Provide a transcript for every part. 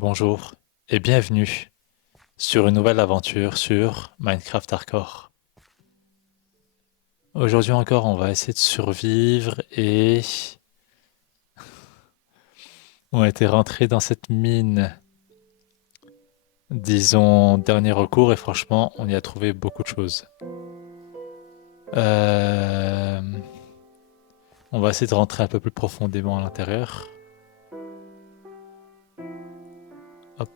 Bonjour et bienvenue sur une nouvelle aventure sur Minecraft Hardcore. Aujourd'hui encore, on va essayer de survivre et on a été rentré dans cette mine, disons, dernier recours et franchement, on y a trouvé beaucoup de choses. Euh, On va essayer de rentrer un peu plus profondément à l'intérieur. Hop.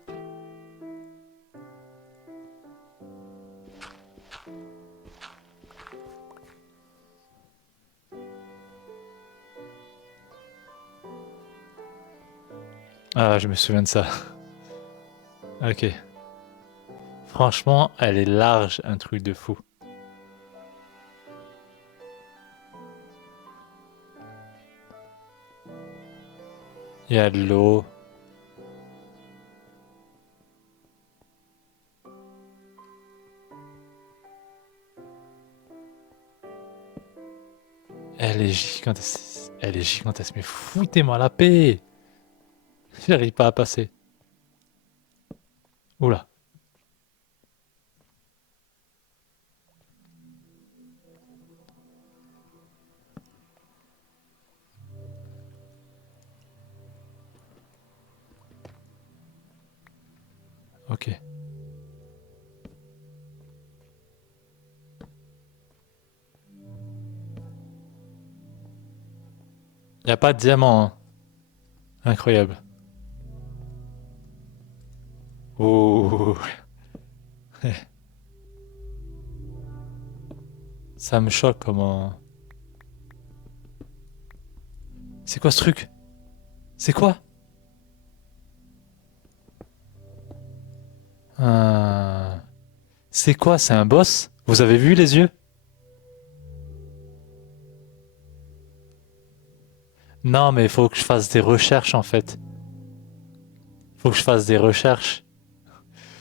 Ah, je me souviens de ça. Ok. Franchement, elle est large, un truc de fou. Il y a de l'eau. Elle est gigantesque. Elle est gigantesque. Mais foutez-moi la paix! J'arrive pas à passer. Oula. Ok. Y a pas de diamant, hein. Incroyable. Oh. Ça me choque comment. C'est quoi ce truc? C'est quoi? Euh, C'est quoi? C'est un boss? Vous avez vu les yeux? Non, mais il faut que je fasse des recherches en fait. Faut que je fasse des recherches.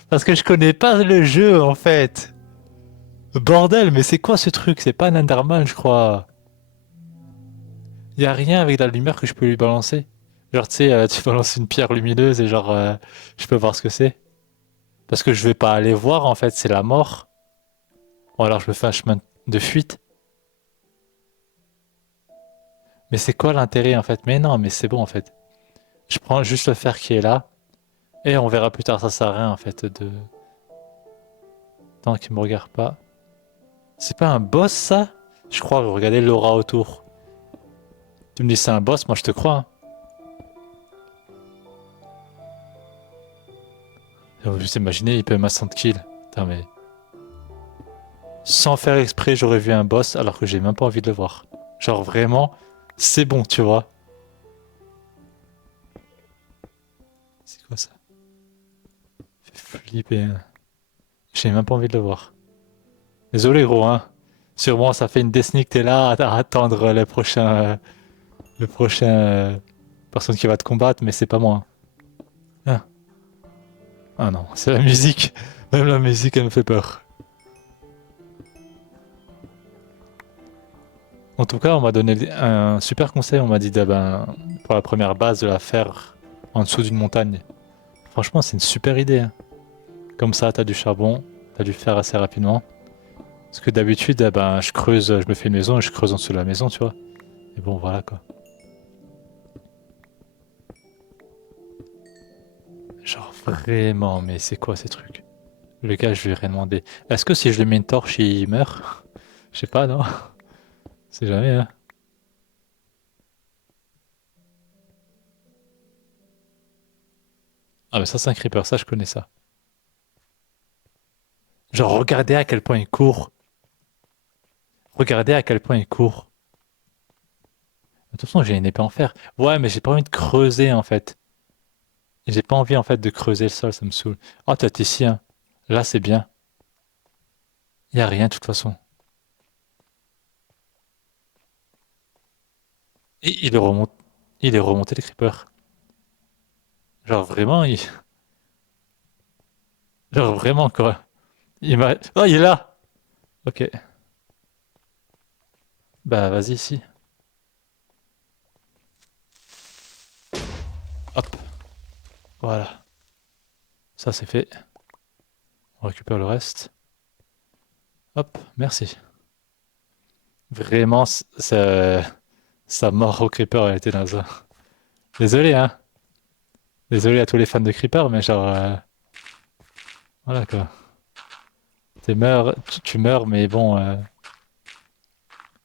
Parce que je connais pas le jeu en fait. Bordel, mais c'est quoi ce truc? C'est pas un Enderman, je crois. Y a rien avec la lumière que je peux lui balancer. Genre, tu sais, tu balances une pierre lumineuse et genre, je peux voir ce que c'est. Parce que je vais pas aller voir en fait, c'est la mort. Ou alors je me fais un chemin de fuite. Mais c'est quoi l'intérêt en fait? Mais non, mais c'est bon en fait. Je prends juste le fer qui est là. Et on verra plus tard, ça sert à rien en fait de. Tant qu'il me regarde pas. C'est pas un boss ça? Je crois, regardez l'aura autour. Tu me dis c'est un boss, moi je te crois, hein. Juste imaginer, il peut m'instant kill. Putain, mais. Sans faire exprès, j'aurais vu un boss alors que j'ai même pas envie de le voir. Genre vraiment, c'est bon, tu vois. C'est quoi ça? Fait flipper, hein. J'ai même pas envie de le voir. Désolé gros, hein. Sûrement ça fait une décennie que t'es là à attendre le prochain personne qui va te combattre, mais c'est pas moi. Ah, ah non, c'est la musique. Même la musique, elle me fait peur. En tout cas, on m'a donné un super conseil. On m'a dit, ben, pour la première base, de la faire en dessous d'une montagne. Franchement, c'est une super idée, hein. Comme ça, t'as du charbon, t'as du fer assez rapidement. Parce que d'habitude, ben, je creuse, je me fais une maison et je creuse en dessous de la maison, tu vois. Et bon, voilà quoi. Genre vraiment, mais c'est quoi ces trucs? Le gars, je lui ai rien demandé. Est-ce que si je lui mets une torche, il meurt? Je sais pas, non? C'est jamais, hein. Ah, mais ça, c'est un creeper, ça, je connais ça. Genre, regardez à quel point il court. Regardez à quel point il court. De toute façon, j'ai une épée en fer. Ouais, mais j'ai pas envie de creuser, en fait. J'ai pas envie, en fait, de creuser le sol, ça me saoule. Oh, t'es ici, hein. Là, c'est bien. Y a rien, de toute façon. Et il remonte. Il est remonté, le creeper. Genre, vraiment, Genre, vraiment, quoi. Il m'a... Oh, il est là! Ok. Bah, vas-y, ici. Hop. Voilà. Ça c'est fait. On récupère le reste. Hop, merci. Vraiment, sa mort au creeper, elle était naze. Désolé, hein. Désolé à tous les fans de creeper, mais genre, voilà quoi. Tu meurs, mais bon,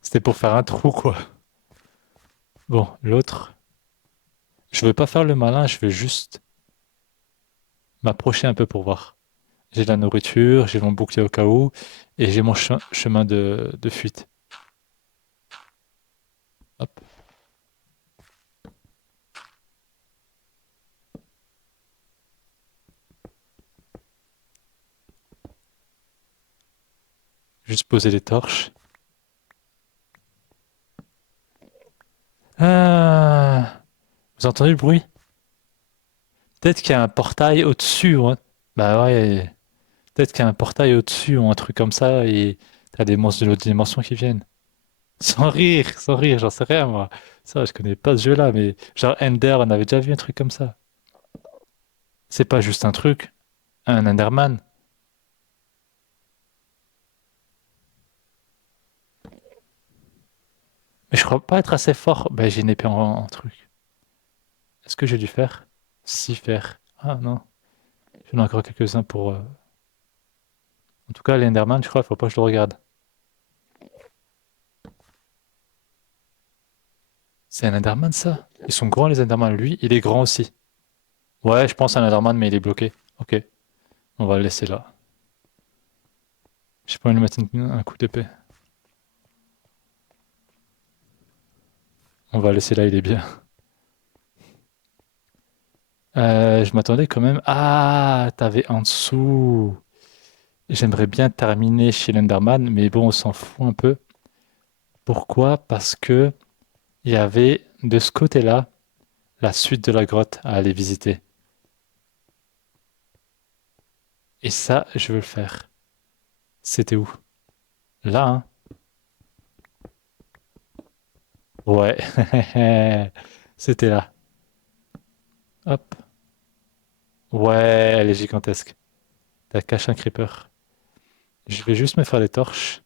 c'était pour faire un trou, quoi. Bon, l'autre, je veux pas faire le malin, je veux juste m'approcher un peu pour voir. J'ai de la nourriture, j'ai mon bouclier au cas où, et j'ai mon chemin de fuite. Hop. Juste poser les torches. Ah, vous entendez le bruit? Peut-être qu'il y a un portail au-dessus, ou bah ouais, peut-être qu'il y a un portail au-dessus ou un truc comme ça, et t'as des monstres de l'autre dimension qui viennent. Sans rire, j'en sais rien, moi. Ça, je connais pas ce jeu-là, mais genre Ender, on avait déjà vu un truc comme ça. C'est pas juste un truc, un Enderman. Mais je crois pas être assez fort. Bah, j'ai une épée en truc. Est-ce que j'ai dû faire? Si faire. Ah non, j'en ai encore quelques-uns pour. En tout cas, l'Enderman, je crois, faut pas que je le regarde. C'est un Enderman, ça? Ils sont grands, les Enderman. Lui, il est grand aussi. Ouais, je pense à un Enderman, mais il est bloqué. Ok, on va le laisser là. J'ai pas envie de lui mettre un coup d'épée. On va le laisser là, il est bien. Je m'attendais quand même. Ah, t'avais en dessous. J'aimerais bien terminer chez l'Enderman, mais bon, on s'en fout un peu. Pourquoi? Parce que il y avait de ce côté-là la suite de la grotte à aller visiter. Et ça, je veux le faire. C'était où? Là, hein? Ouais. C'était là. Hop. Ouais, elle est gigantesque. T'as caché un creeper. Je vais juste me faire des torches.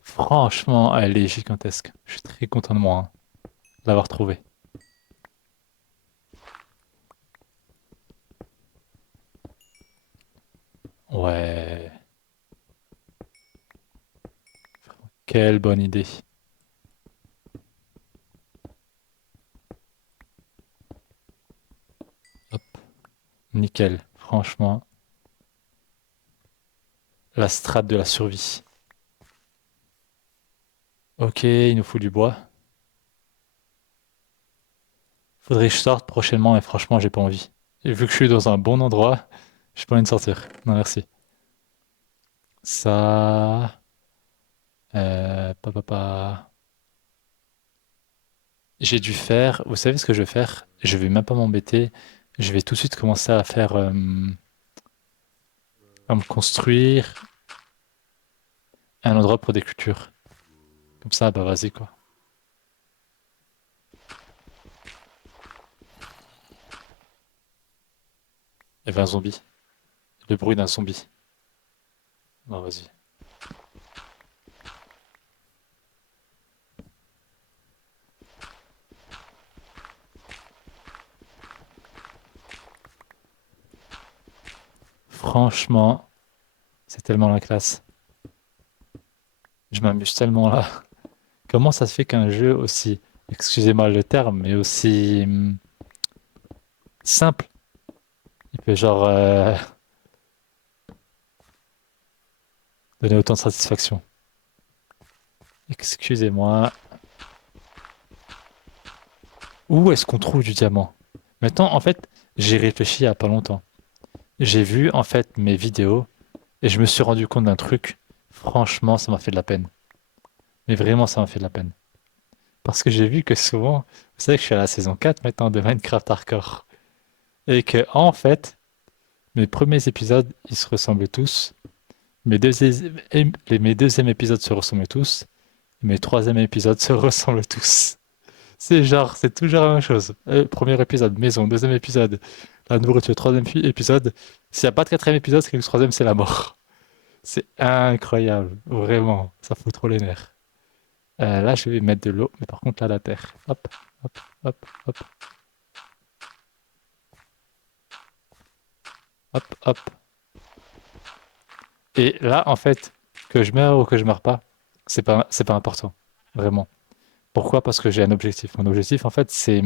Franchement, elle est gigantesque. Je suis très content de moi, hein, de l'avoir trouvée. Ouais. Quelle bonne idée. Hop. Nickel. Franchement, la strate de la survie. Ok, il nous faut du bois. Faudrait que je sorte prochainement et franchement, j'ai pas envie. Et vu que je suis dans un bon endroit, j'ai pas envie de sortir. Non, merci. Ça. Pa. J'ai dû faire. Vous savez ce que je vais faire? Je vais même pas m'embêter. Je vais tout de suite commencer à faire. À me construire un endroit pour des cultures. Comme ça, bah vas-y quoi. Il y avait un zombie. Le bruit d'un zombie. Non, vas-y. Franchement, c'est tellement la classe. Je m'amuse tellement là. Comment ça se fait qu'un jeu aussi, excusez-moi le terme, mais aussi simple, il peut genre donner autant de satisfaction. Excusez-moi. Où est-ce qu'on trouve du diamant? Maintenant, en fait, j'ai réfléchi il y a pas longtemps. J'ai vu en fait mes vidéos et je me suis rendu compte d'un truc. Franchement, ça m'a fait de la peine. Mais vraiment, ça m'a fait de la peine. Parce que j'ai vu que souvent, vous savez que je suis à la saison 4 maintenant de Minecraft Hardcore. Et que, en fait, mes premiers épisodes, ils se ressemblent tous. Mes deuxièmes épisodes se ressemblent tous. Mes troisième épisodes se ressemblent tous. C'est genre, c'est toujours la même chose. Premier épisode, maison. Deuxième épisode, la nourriture. Troisième épisode. S'il n'y a pas de quatrième épisode, c'est que le troisième, c'est la mort. C'est incroyable. Vraiment. Ça fout trop les nerfs. Là, je vais mettre de l'eau, mais par contre, là, la terre. Hop, hop, hop, hop, hop, hop. Et là, en fait, que je meurs ou que je meurs pas, c'est pas important. Vraiment. Pourquoi? Parce que j'ai un objectif. Mon objectif, en fait, c'est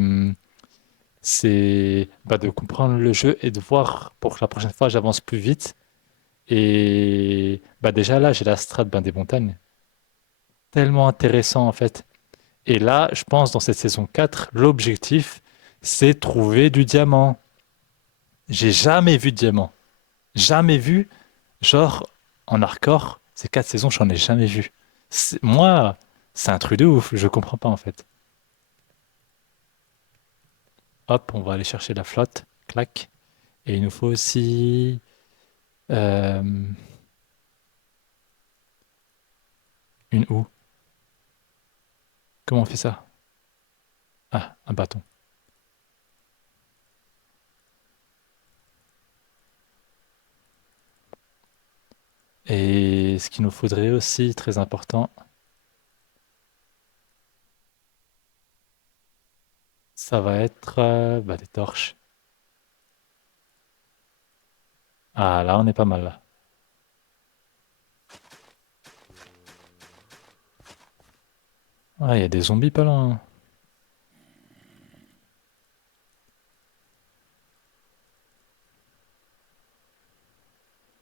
bah, de comprendre le jeu et de voir pour que la prochaine fois, j'avance plus vite. Et bah, déjà, là, j'ai la strat des montagnes. Tellement intéressant, en fait. Et là, je pense, dans cette saison 4, l'objectif, c'est trouver du diamant. J'ai jamais vu de diamant. Jamais vu. Genre, en hardcore, ces 4 saisons, j'en ai jamais vu. Moi, c'est un truc de ouf. Je comprends pas, en fait. Hop, on va aller chercher la flotte. Clac. Et il nous faut aussi euh, une houe. Comment on fait ça? Ah, un bâton. Et ce qu'il nous faudrait aussi, très important, ça va être bah, des torches. Ah, là, on est pas mal, là. Ah, il y a des zombies pas loin, hein.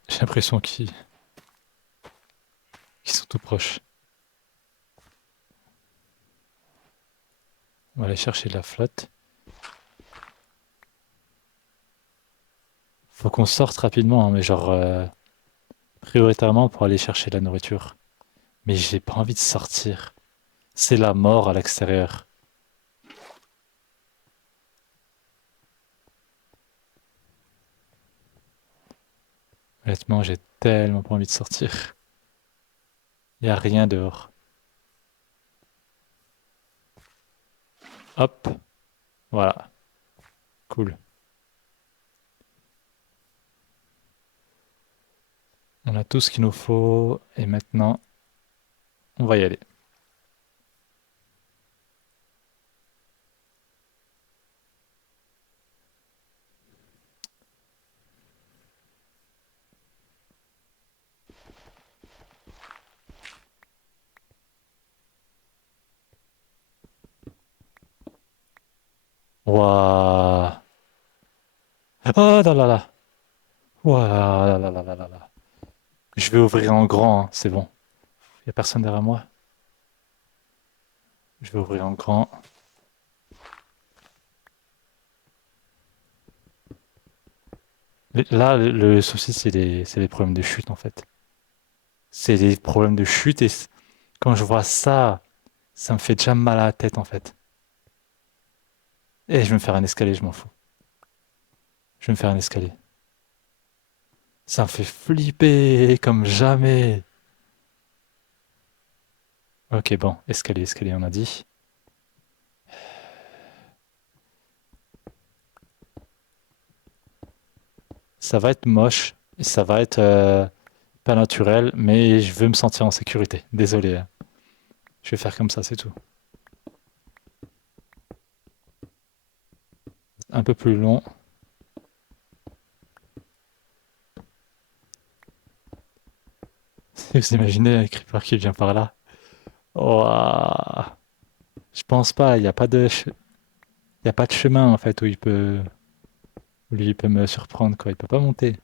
J'ai l'impression qu'ils sont tout proches. On va aller chercher la flotte. Faut qu'on sorte rapidement, hein, mais genre, prioritairement pour aller chercher la nourriture. Mais j'ai pas envie de sortir. C'est la mort à l'extérieur. Honnêtement, j'ai tellement pas envie de sortir. Il y a rien dehors. Hop, voilà, cool. On a tout ce qu'il nous faut et maintenant, on va y aller. Waouh. Oh là là là. Waouh là là là là là là. Je vais ouvrir en grand, hein, c'est bon. Il n'y a personne derrière moi. Je vais ouvrir en grand. Là, le souci, c'est les problèmes de chute, en fait. C'est les problèmes de chute et quand je vois ça, ça me fait déjà mal à la tête, en fait. Et je vais me faire un escalier, je m'en fous. Je vais me faire un escalier. Ça me fait flipper comme jamais. Ok, bon, escalier, escalier, on a dit. Ça va être moche, et ça va être pas naturel, mais je veux me sentir en sécurité. Désolé, hein. Je vais faire comme ça, c'est tout. Un peu plus long. Vous imaginez un creeper qui vient par là? Ouah. Je pense pas, il y a pas de chemin en fait où lui il peut me surprendre quoi. Il peut pas monter.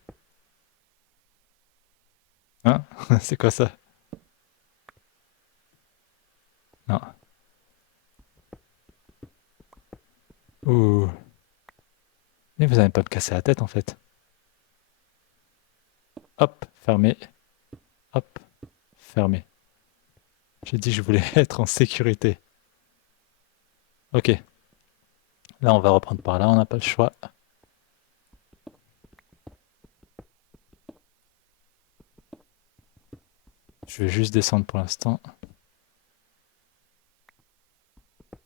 Hein? C'est quoi ça? Non. Ouh. Mais vous allez pas me casser la tête en fait. Hop, fermé. Hop, fermé. J'ai dit que je voulais être en sécurité. Ok. Là, on va reprendre par là, on n'a pas le choix. Je vais juste descendre pour l'instant.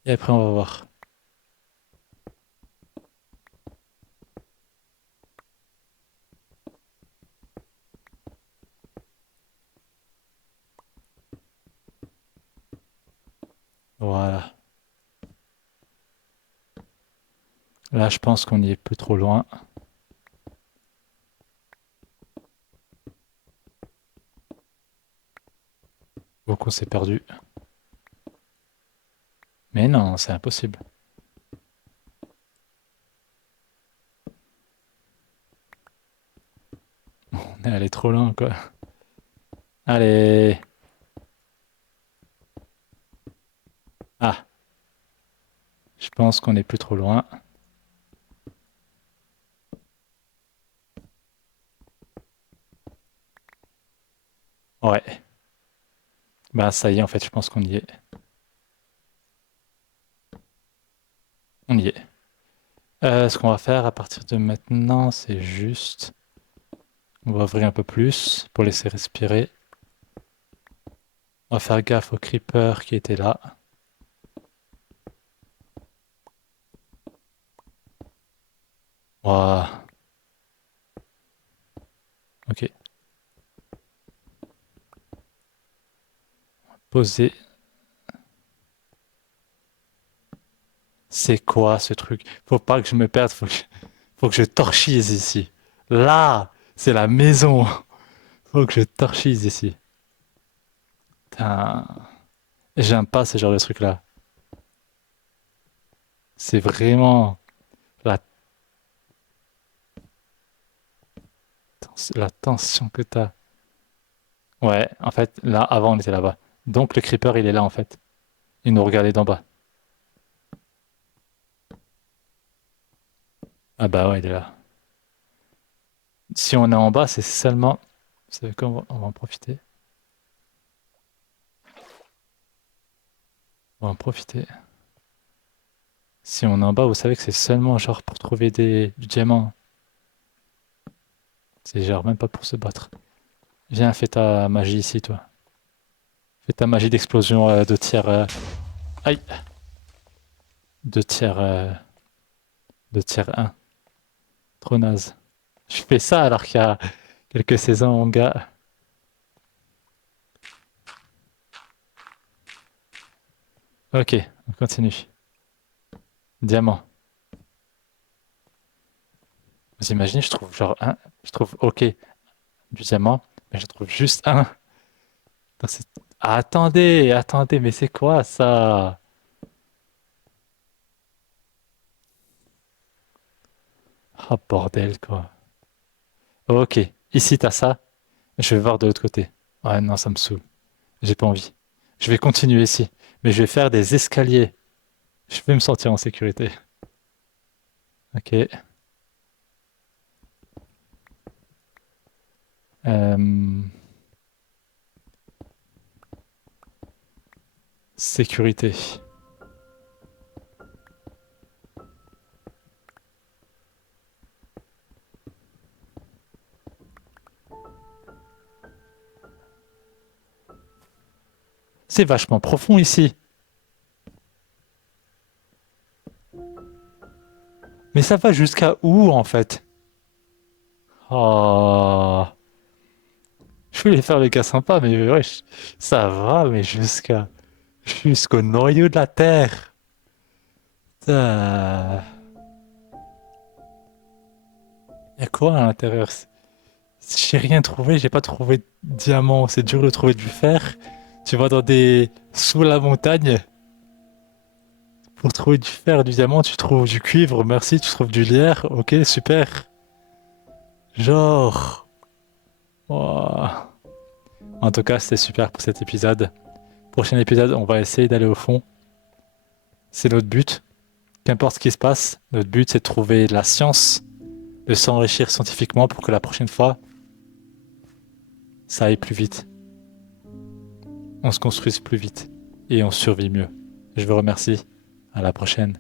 Et après, on va voir. Voilà. Là, je pense qu'on y est plus trop loin. Donc, on s'est perdu. Mais non, c'est impossible. On est allé trop loin, quoi. Allez. Ah, je pense qu'on est plus trop loin. Ouais. Bah, ça y est, en fait, je pense qu'on y est. On y est. Ce qu'on va faire à partir de maintenant, c'est juste... On va ouvrir un peu plus pour laisser respirer. On va faire gaffe au creeper qui était là. Ouah. Ok. Poser. C'est quoi ce truc? Faut pas que je me perde, faut que je torchise ici. Là, c'est la maison. Faut que je torchise ici. Putain. J'aime pas ce genre de truc-là. C'est vraiment la, la tension que t'as. Ouais, en fait, là, avant, on était là-bas. Donc, le creeper, il est là, en fait. Il nous regardait d'en bas. Ah bah ouais, il est là. Si on est en bas, c'est seulement... Vous savez quoi, on va en profiter. On va en profiter. Si on est en bas, vous savez que c'est seulement genre pour trouver du diamant. C'est genre même pas pour se battre. Viens, fais ta magie ici, toi. Fais ta magie d'explosion de tiers... Aïe! De tiers... de tiers 1. Trop naze. Je fais ça alors qu'il y a quelques saisons, mon gars. Ok, on continue. Diamant. Vous imaginez, je trouve genre un... Je trouve ok du diamant, mais je trouve juste un. dans cette- Ah, attendez, attendez, mais c'est quoi ça? Ah, bordel, quoi. Ok, ici t'as ça. Je vais voir de l'autre côté. Ouais, non, ça me saoule. J'ai pas envie. Je vais continuer ici, mais je vais faire des escaliers. Je vais me sentir en sécurité. Ok. Euh, Sécurité. C'est vachement profond ici. Mais ça va jusqu'à où en fait? Oh, je voulais faire le gars sympa, mais wesh, ça va, mais jusqu'au noyau de la terre. Putain. Y a quoi à l'intérieur? J'ai rien trouvé, j'ai pas trouvé de diamant. C'est dur de trouver du fer. Tu vas dans des sous la montagne pour trouver du fer, du diamant. Tu trouves du cuivre, merci. Tu trouves du lierre, ok, super. Genre, ouah. En tout cas, c'était super pour cet épisode. Prochain épisode, on va essayer d'aller au fond. C'est notre but. Qu'importe ce qui se passe, notre but c'est de trouver la science, de s'enrichir scientifiquement pour que la prochaine fois, ça aille plus vite. On se construise plus vite et on survit mieux. Je vous remercie. À la prochaine.